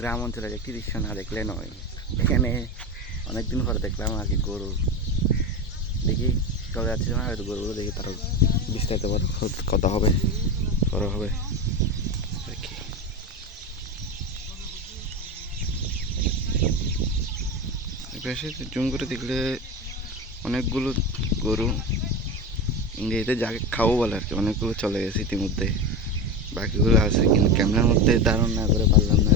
গ্রাম অঞ্চলের একটি দৃশ্য না দেখলে নয়। এখানে অনেকদিন পরে দেখলাম আর কি গরু। দেখি চলে যাচ্ছে যখন হয়তো গরুগুলো দেখি তারও বিস্তারিত কথা হবে, বড় হবে আর কি। পাশে জুম করে দেখলে অনেকগুলো গরু, ইংরেজিতে যাকে খাবো বলে আর কি, অনেকগুলো চলে গেছে ইতিমধ্যে। বাকিগুলো আছে কিন্তু ক্যামেরার মধ্যে ধারণ না করে পারলাম না।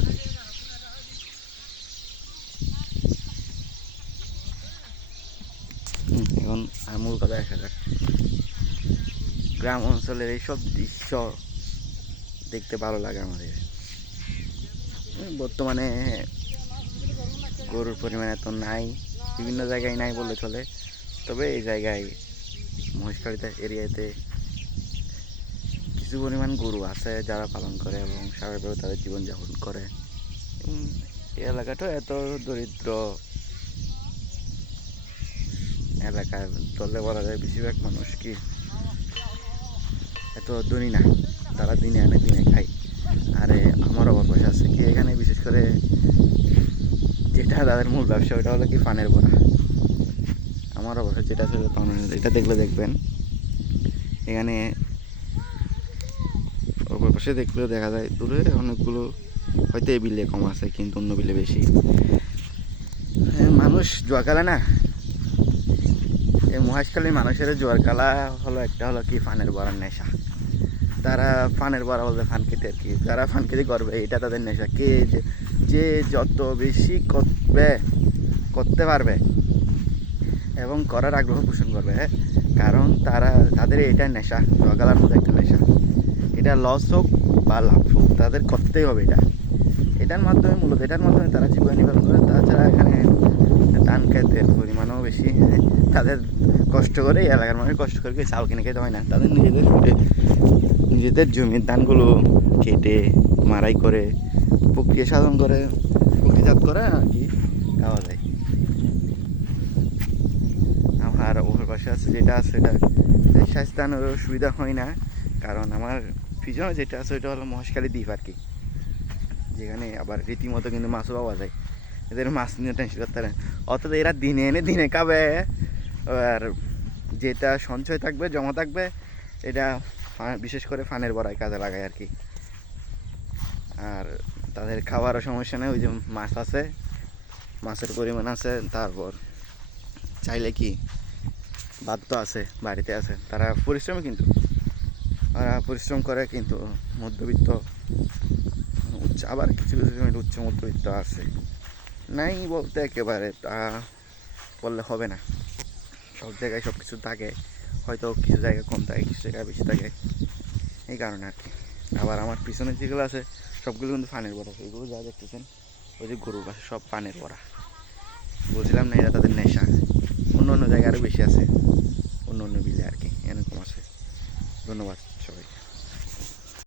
এখন মূল কথা আসা যাক। গ্রাম অঞ্চলের এইসব দৃশ্য দেখতে ভালো লাগে আমাদের। বর্তমানে গরুর পরিমাণ এত নাই, বিভিন্ন জায়গায় নাই বললে চলে। তবে এই জায়গায় মহেশখালীতে এরিয়াতে কিছু পরিমাণ গরু আছে যারা পালন করে এবং স্বাভাবিকভাবে তাদের জীবনযাপন করে। এই এলাকাটা এত দরিদ্র এলাকার বললে বলা যায়। বেশিরভাগ মানুষ কি এত ধনী না, তারা দিনে আনে দিনে খায়। আরে আমার অবাক বসে আছে কি এখানে, বিশেষ করে যেটা তাদের মূল ব্যবসা ওটা হলো কি ফানের বড়া। আমার অবস্থা যেটা ছিল এটা দেখলে দেখবেন এখানে ওপর পাশে দেখলেও দেখা যায় দূরে অনেকগুলো, হয়তো এই বিলে কম আছে কিন্তু অন্য বিলে বেশি। মানুষ জুয়া খেলে না, এই মহেশখালীর মানুষের জুয়ার খেলা হলো একটা হলো কি ফানের বড়ার নেশা। তারা ফানের বড়া বলতে ফান খেতে আর কি, তারা ফান খেতে করবে, এটা তাদের নেশা। কে যে যত বেশি করতে পারবে এবং করার আগ্রহ পোষণ করবে, কারণ তাদের এটা নেশা, জুয়া খেলার মধ্যে একটা নেশা। এটা লস হোক বা লাভ হোক তাদের করতেই হবে এটার মাধ্যমে তারা জীবন নির্বাহ করে। তাছাড়া এখানে ধান খেতের পরিমাণও বেশি, তাদের কষ্ট করে এলাকার মানুষ কষ্ট করে চাল কিনে খেতে হয় না, তাদের নিজেদের জমির ধানগুলো কেটে মাড়াই করে প্রক্রিয়াজাত করে আর কি খাওয়া যায়। আমার ওপর পাশে আছে যেটা আছে এটা স্বাস্থ্যানেরও সুবিধা হয় না, কারণ আমার পিছনে যেটা আছে ওইটা হলো মহেশখালী দ্বীপ আর কি, যেখানে আবার রীতিমতো কিন্তু মাছও পাওয়া যায়। এদের মাছ নিয়ে টেনশন করতে পারে, অর্থাৎ এরা দিনে এনে দিনে খাবে। আর যেটা সঞ্চয় থাকবে, জমা থাকবে, এটা বিশেষ করে ফানের বড়ায় কাজে লাগায় আর কি। আর তাদের খাওয়ারও সমস্যা নেই, ওই যে মাছ আছে, মাছের পরিমাণ আছে। তারপর চাইলে কি ভাত তো আছে, বাড়িতে আছে। তারা পরিশ্রম করে কিন্তু মধ্যবিত্ত আবার কিছু কিছু উচ্চ মধ্যবিত্ত আছে, নাই বলতে একেবারে তা বললে হবে না। সব জায়গায় সব কিছু থাকে, হয়তো কিছু জায়গায় কম থাকে, কিছু জায়গায় বেশি থাকে, এই কারণে আর কি। আবার আমার পিছনে যেগুলো আছে সবগুলো কিন্তু ফানের বড়া, এগুলো যা দেখতেছেন ওই যে গরুর পাশে সব পানের বড়া। বলছিলাম না এটা তাদের নেশা। অন্য অন্য জায়গায় আরও বেশি আছে, অন্য অন্য বিলে আর কি এরকম আছে। ধন্যবাদ।